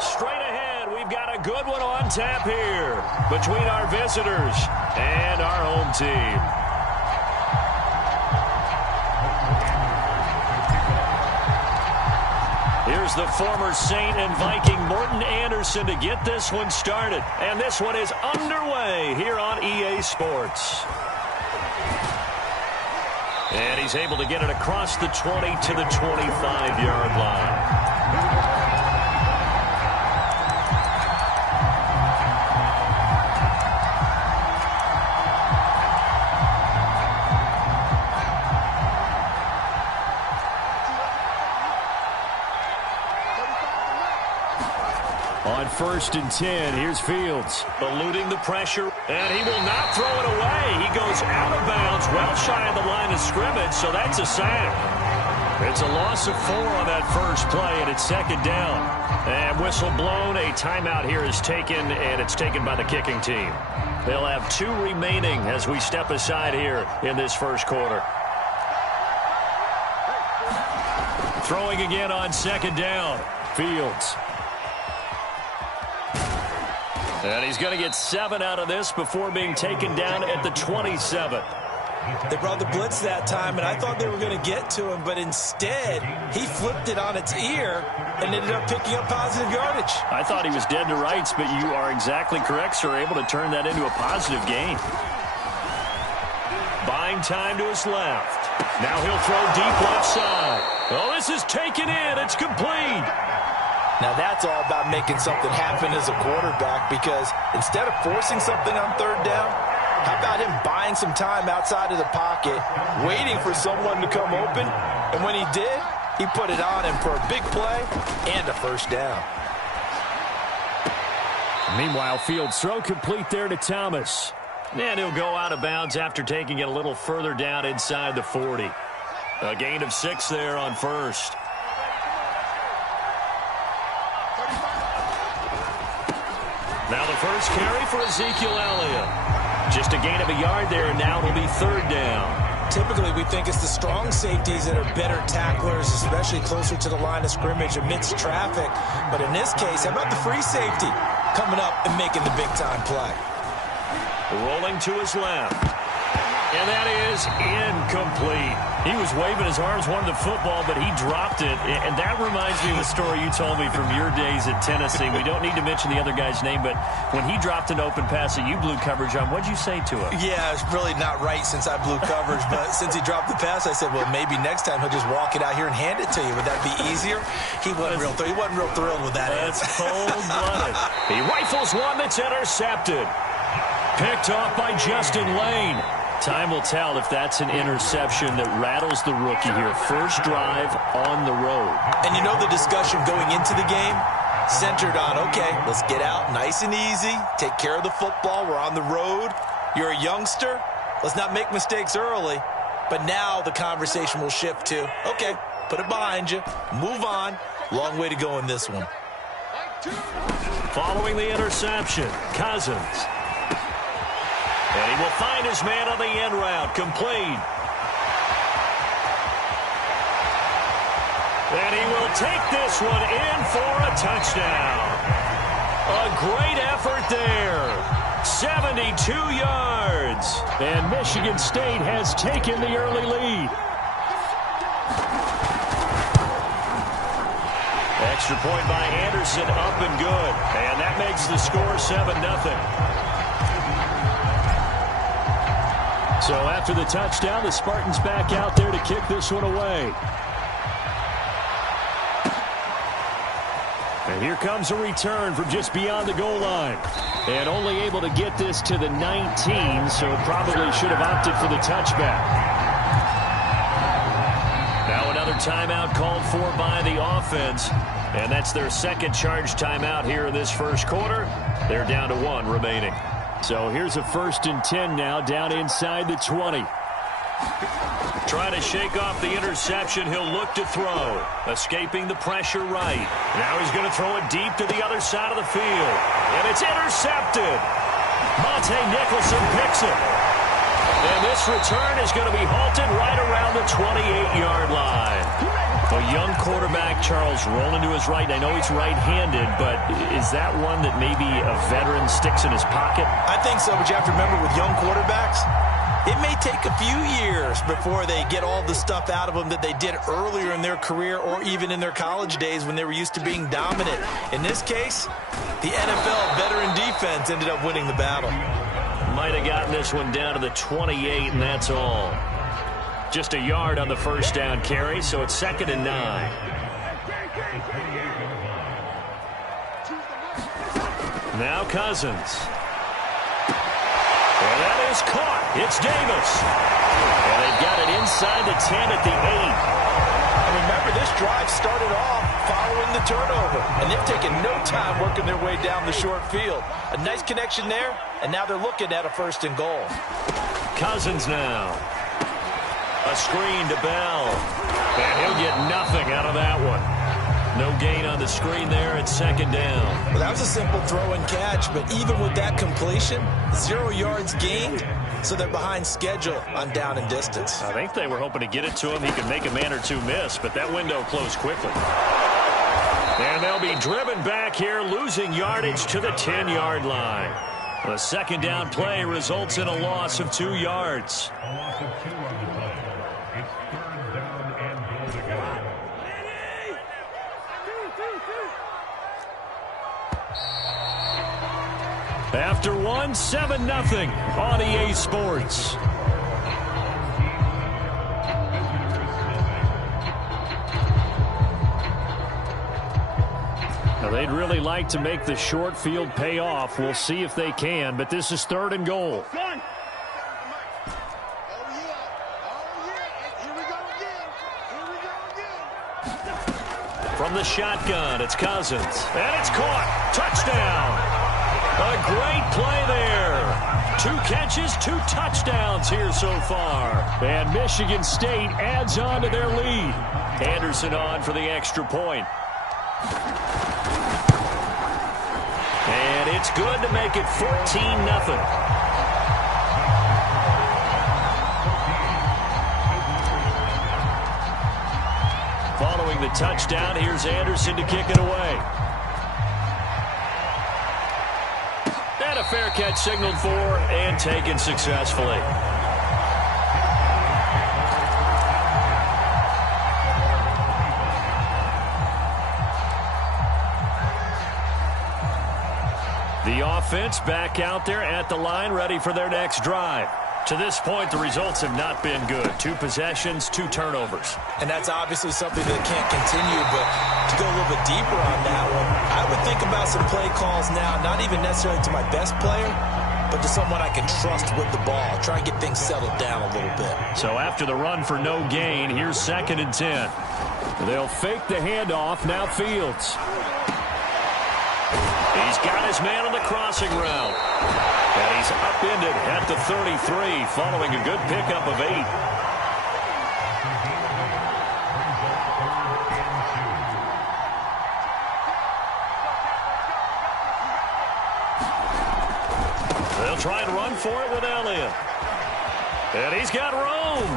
Straight ahead, we've got a good one on tap here between our visitors and our home team. Here's the former Saint and Viking Morten Andersen to get this one started. And this one is underway here on EA Sports. And he's able to get it across the 20 to the 25-yard line. On 1st and 10, here's Fields. Eluding the pressure, and he will not throw it away. He goes out of bounds, well shy of the line of scrimmage, so that's a sack. It's a loss of 4 on that first play, and it's 2nd down. And whistle blown, a timeout here is taken, and it's taken by the kicking team. They'll have 2 remaining as we step aside here in this first quarter. Throwing again on 2nd down, Fields. And he's going to get 7 out of this before being taken down at the 27. They brought the blitz that time, and I thought they were going to get to him, but instead, he flipped it on its ear and ended up picking up positive yardage. I thought he was dead to rights, but you are exactly correct, sir, able to turn that into a positive gain. Buying time to his left. Now he'll throw deep left side. Oh, this is taken in. It's complete. Now that's all about making something happen as a quarterback, because instead of forcing something on 3rd down, how about him buying some time outside of the pocket, waiting for someone to come open, and when he did, he put it on him for a big play and a 1st down. Meanwhile, Fields' throw complete there to Thomas. And he'll go out of bounds after taking it a little further down inside the 40. A gain of 6 there on 1st. Now the first carry for Ezekiel Elliott. Just a gain of a yard there, and now it'll be 3rd down. Typically, we think it's the strong safeties that are better tacklers, especially closer to the line of scrimmage amidst traffic. But in this case, how about the free safety coming up and making the big-time play? Rolling to his left. And that is incomplete. He was waving his arms, wanted the football, but he dropped it. And that reminds me of the story you told me from your days at Tennessee. We don't need to mention the other guy's name, but when he dropped an open pass that you blew coverage on, what'd you say to him? Yeah, it's really not right since I blew coverage, but since he dropped the pass, I said, well, maybe next time he'll just walk it out here and hand it to you. Would that be easier? He wasn't real thrilled with that. That's cold-blooded. He rifles one that's intercepted. Picked off by Justin Lane. Time will tell if that's an interception that rattles the rookie here. First drive on the road. And you know the discussion going into the game centered on, okay, let's get out nice and easy, take care of the football, we're on the road, you're a youngster, let's not make mistakes early. But now the conversation will shift to, okay, put it behind you, move on, long way to go in this one. Following the interception, Cousins. And he will find his man on the end route, complete. And he will take this one in for a touchdown. A great effort there. 72 yards. And Michigan State has taken the early lead. Extra point by Anderson, up and good. And that makes the score 7-0. So after the touchdown, the Spartans back out there to kick this one away. And here comes a return from just beyond the goal line. And only able to get this to the 19, so probably should have opted for the touchback. Now another timeout called for by the offense. And that's their second charge timeout here in this first quarter. They're down to 1 remaining. So here's a 1st and 10 now, down inside the 20. Trying to shake off the interception. He'll look to throw. Escaping the pressure right. Now he's going to throw it deep to the other side of the field. And it's intercepted. Monte Nicholson picks it. And this return is going to be halted right around the 28-yard line. A young quarterback, Charles, rolling to his right. I know he's right-handed, but is that one that maybe a veteran sticks in his pocket? I think so, but you have to remember with young quarterbacks, it may take a few years before they get all the stuff out of them that they did earlier in their career or even in their college days when they were used to being dominant. In this case, the NFL veteran defense ended up winning the battle. Might have gotten this one down to the 28, and that's all. Just a yard on the first down carry, so it's 2nd and 9. Now Cousins. And that is caught. It's Davis. And they've got it inside the 10 at the 8. And remember, this drive started off following the turnover, and they've taken no time working their way down the short field. A nice connection there, and now they're looking at a 1st and goal. Cousins now. A screen to Bell. And he'll get nothing out of that one. No gain on the screen there at 2nd down. Well, that was a simple throw and catch, but even with that completion, 0 yards gained, so they're behind schedule on down and distance. I think they were hoping to get it to him. He could make a man or two miss, but that window closed quickly. And they'll be driven back here, losing yardage to the 10-yard line. The 2nd down play results in a loss of 2 yards. After one, 7-0 on EA Sports. Now they'd really like to make the short field pay off. We'll see if they can, but this is 3rd and goal. From the shotgun, it's Cousins. And it's caught. Touchdown. A great play there. 2 catches, 2 touchdowns here so far. And Michigan State adds on to their lead. Anderson on for the extra point. And it's good to make it 14-0. Following the touchdown, here's Anderson to kick it away. And a fair catch signaled for and taken successfully. The offense back out there at the line, ready for their next drive. To this point, the results have not been good. 2 possessions, 2 turnovers. And that's obviously something that can't continue, but to go a little bit deeper on that one, I would think about some play calls now, not even necessarily to my best player, but to someone I can trust with the ball. Try and get things settled down a little bit. So after the run for no gain, here's 2nd and 10. They'll fake the handoff. Now Fields. He's got his man on the crossing route. And he's upended at the 33 following a good pickup of 8. They'll try and run for it with Elliott. And he's got room.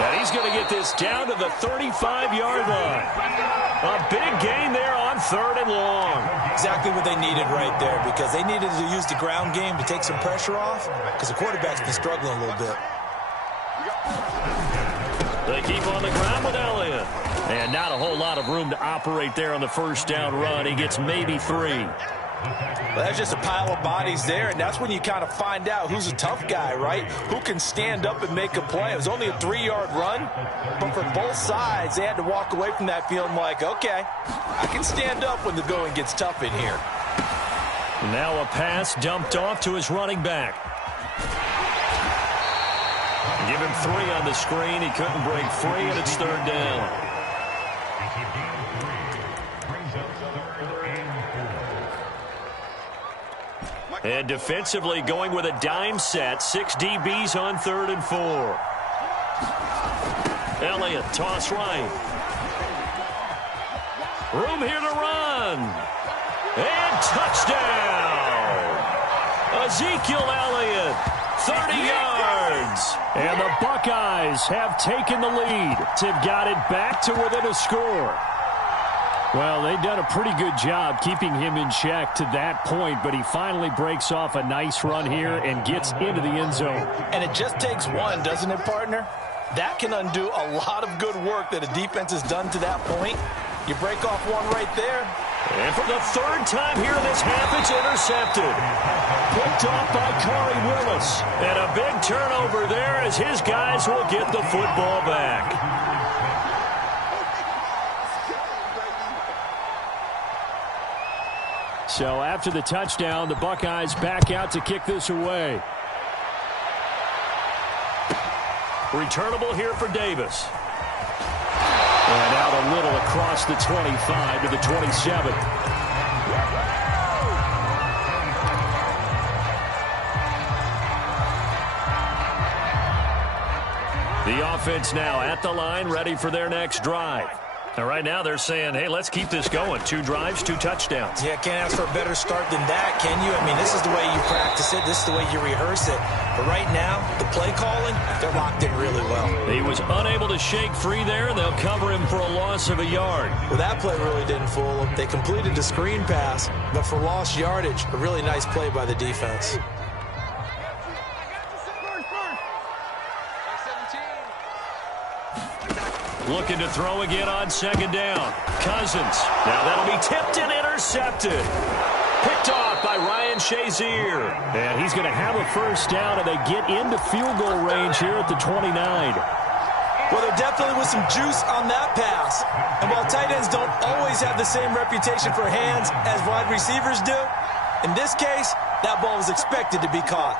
And he's going to get this down to the 35-yard line. A big gain there on 3rd and long. Exactly what they needed right there, because they needed to use the ground game to take some pressure off, because the quarterback's been struggling a little bit. They keep on the ground with Elliott. And not a whole lot of room to operate there on the 1st down run. He gets maybe 3. Well, that's just a pile of bodies there, and that's when you kind of find out who's a tough guy, right? Who can stand up and make a play. It was only a 3-yard run, but for both sides, they had to walk away from that feeling like, okay, I can stand up when the going gets tough in here. Now a pass dumped off to his running back. Give him 3 on the screen. He couldn't break free, and it's 3rd down. And defensively going with a dime set. 6 DBs on 3rd and 4. Elliott, toss right. Room here to run. And touchdown. Ezekiel Elliott 30 yards. And the Buckeyes have taken the lead. They've got it back to within a score. Well, they've done a pretty good job keeping him in check to that point, but he finally breaks off a nice run here and gets into the end zone. And it just takes one, doesn't it, partner? That can undo a lot of good work that a defense has done to that point. You break off one right there. And for the third time here in this half, it's intercepted. Picked off by Corey Willis. And a big turnover there as his guys will get the football back. So after the touchdown, the Buckeyes back out to kick this away. Returnable here for Davis. And out a little across the 25 to the 27. The offense now at the line, ready for their next drive. And right now they're saying, hey, let's keep this going. 2 drives, 2 touchdowns. Yeah, can't ask for a better start than that, can you? I mean, this is the way you practice it. This is the way you rehearse it. But right now, the play calling, they're locked in really well. He was unable to shake free there. They'll cover him for a loss of a yard. Well, that play really didn't fool them. They completed a screen pass, but for lost yardage, a really nice play by the defense. Looking to throw again on second down. Cousins. Now that'll be tipped and intercepted. Picked off by Ryan Shazier. And he's going to have a first down, and they get into field goal range here at the 29. Well, there definitely was some juice on that pass. And while tight ends don't always have the same reputation for hands as wide receivers do, in this case, that ball was expected to be caught.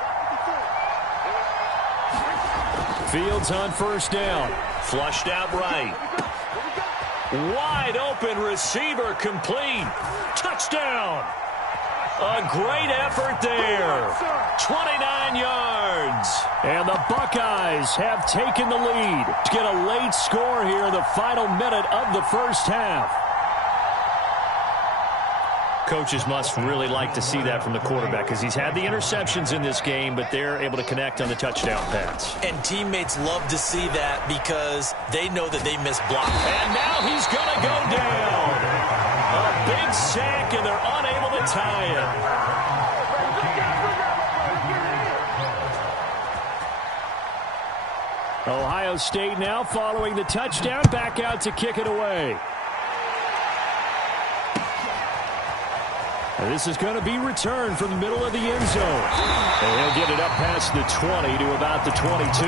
Fields on first down. Flushed out right. Wide open receiver complete. Touchdown. A great effort there. 29 yards. And the Buckeyes have taken the lead to get a late score here in the final minute of the first half. Coaches must really like to see that from the quarterback because he's had the interceptions in this game, but they're able to connect on the touchdown pass. And teammates love to see that because they know that they missed block. And now he's going to go down. A big sack, and they're unable to tie it. Ohio State now following the touchdown, back out to kick it away. And this is going to be returned from the middle of the end zone. And he'll get it up past the 20 to about the 22.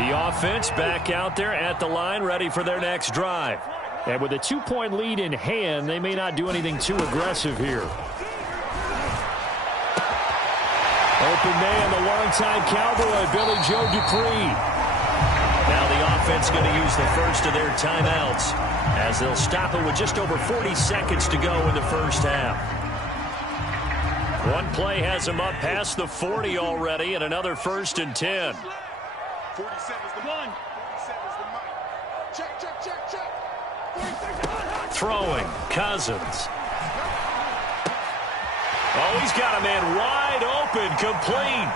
The offense back out there at the line, ready for their next drive. And with a 2-point lead in hand, they may not do anything too aggressive here. Open man, the longtime Cowboy, Billy Joe Dupree. Now the offense going to use the first of their timeouts as they'll stop it with just over 40 seconds to go in the first half. One play has them up past the 40 already, and another 1st and 10. 47's the one. 47's the mic. Check. Throwing, Cousins. Oh, he's got a man wide open, complete.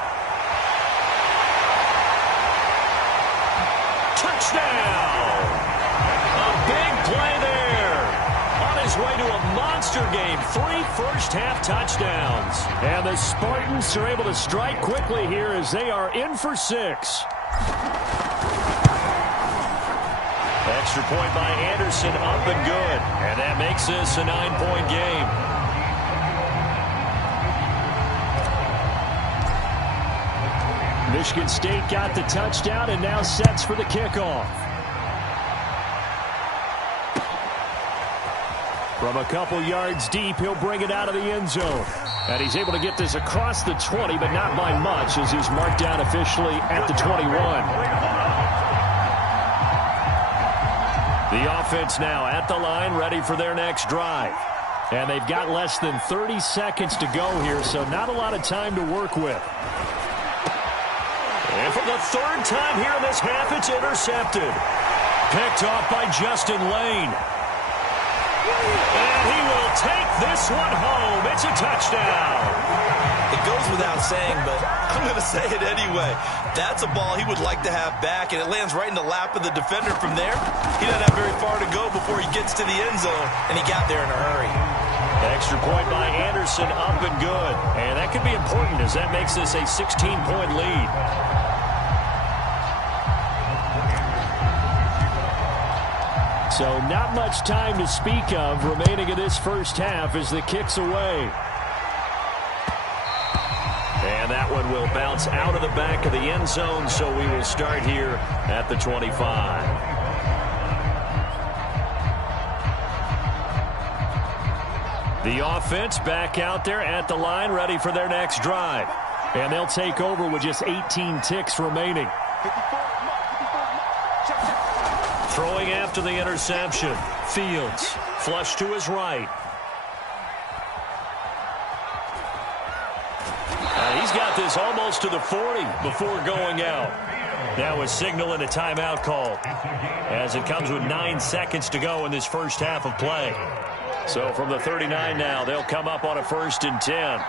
Touchdown! A big play there. On his way to a monster game. 3 first-half touchdowns. And the Spartans are able to strike quickly here as they are in for 6. Extra point by Anderson, up and good. And that makes this a 9-point game. Michigan State got the touchdown and now sets for the kickoff. From a couple yards deep, he'll bring it out of the end zone. And he's able to get this across the 20, but not by much, as he's marked down officially at the 21. The offense now at the line, ready for their next drive. And they've got less than 30 seconds to go here, so not a lot of time to work with. And for the third time here in this half, it's intercepted. Picked off by Justin Lane. And he will take this one home. It's a touchdown. It goes without saying, but I'm going to say it anyway. That's a ball he would like to have back, and it lands right in the lap of the defender from there. He doesn't have very far to go before he gets to the end zone, and he got there in a hurry. Extra point by Anderson, up and good. And that could be important as that makes this a 16-point lead. So not much time to speak of remaining in this first half as the kick's away. And that one will bounce out of the back of the end zone, so we will start here at the 25. The offense back out there at the line, ready for their next drive. And they'll take over with just 18 ticks remaining. Throwing after the interception. Fields, flush to his right. He's got this almost to the 40 before going out. Now a signal and a timeout call as it comes with 9 seconds to go in this first half of play. So from the 39 now, they'll come up on a 1st and 10.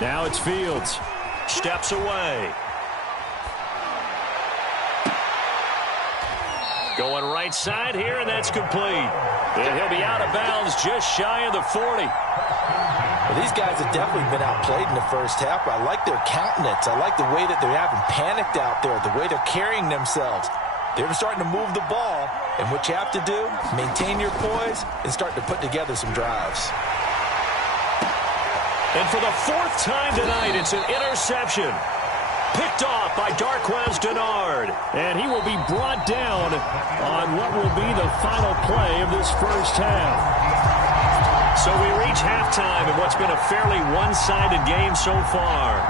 Now it's Fields. Steps away. Going right side here, and that's complete. And he'll be out of bounds just shy of the 40. Well, these guys have definitely been outplayed in the first half, but I like their countenance. I like the way that they're having panicked out there, the way they're carrying themselves. They're starting to move the ball, and what you have to do, maintain your poise and start to put together some drives. And for the 4th time tonight, it's an interception. Picked off by Darquez Dennard. And he will be brought down on what will be the final play of this first half. So we reach halftime in what's been a fairly one-sided game so far.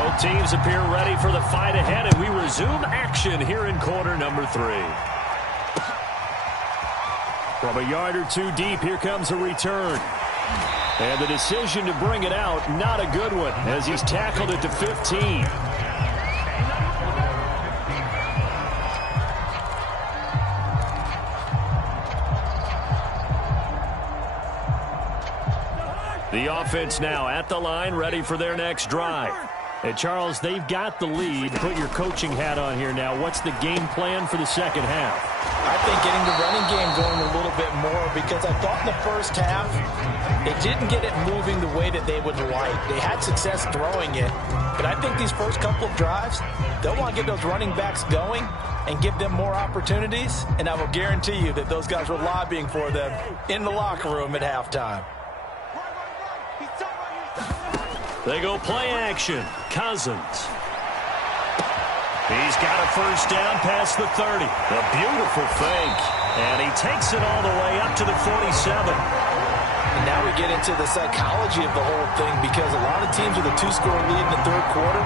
Both teams appear ready for the fight ahead, and we resume action here in quarter number 3. From a yard or two deep, here comes a return. And the decision to bring it out, not a good one, as he's tackled it to 15. The offense now at the line, ready for their next drive. And Charles, they've got the lead. Put your coaching hat on here now. What's the game plan for the second half? I think getting the running game going a little bit more, because I thought in the first half they didn't get it moving the way that they would like. They had success throwing it, but I think these first couple of drives, they'll want to get those running backs going and give them more opportunities, and I will guarantee you that those guys were lobbying for them in the locker room at halftime. They go play action. Cousins. He's got a first down past the 30. A beautiful fake. And he takes it all the way up to the 47. And now we get into the psychology of the whole thing, because a lot of teams with a 2-score lead in the third quarter,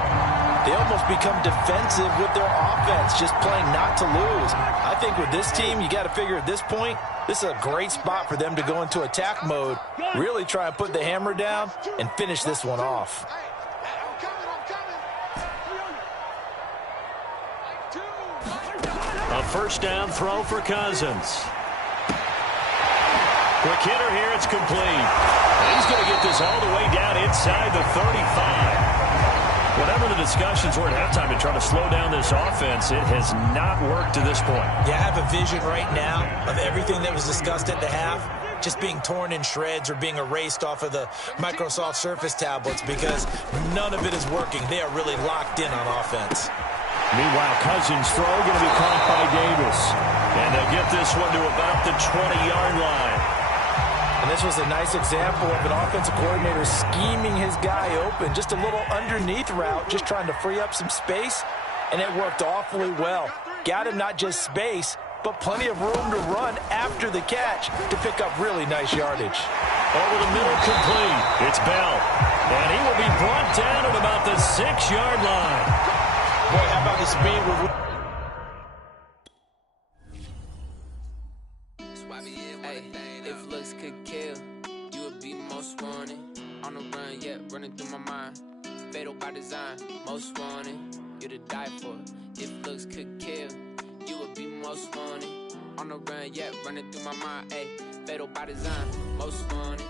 they almost become defensive with their offense, just playing not to lose. I think with this team, you got to figure at this point, this is a great spot for them to go into attack mode, really try and put the hammer down and finish this one off. A first down throw for Cousins. Quick hitter here, it's complete. And he's going to get this all the way down inside the 35. Whatever the discussions were at halftime to try to slow down this offense, it has not worked to this point. Yeah, I have a vision right now of everything that was discussed at the half just being torn in shreds or being erased off of the Microsoft Surface tablets, because none of it is working. They are really locked in on offense. Meanwhile, Cousins' throw going to be caught by Davis. And they'll get this one to about the 20-yard line. And this was a nice example of an offensive coordinator scheming his guy open. Just a little underneath route, just trying to free up some space, and it worked awfully well. Got him not just space, but plenty of room to run after the catch to pick up really nice yardage. Over the middle, complete. It's Bell. And he will be brought down at about the 6-yard line. Boy, how about the speed with... Hey, if looks could kill, you would be most wanted. On the run, yeah, running through my mind. Fatal by design, most wanted. You to die for. If looks could kill, you would be most wanted. On the run, yeah, running through my mind. Hey, fatal by design, most wanted.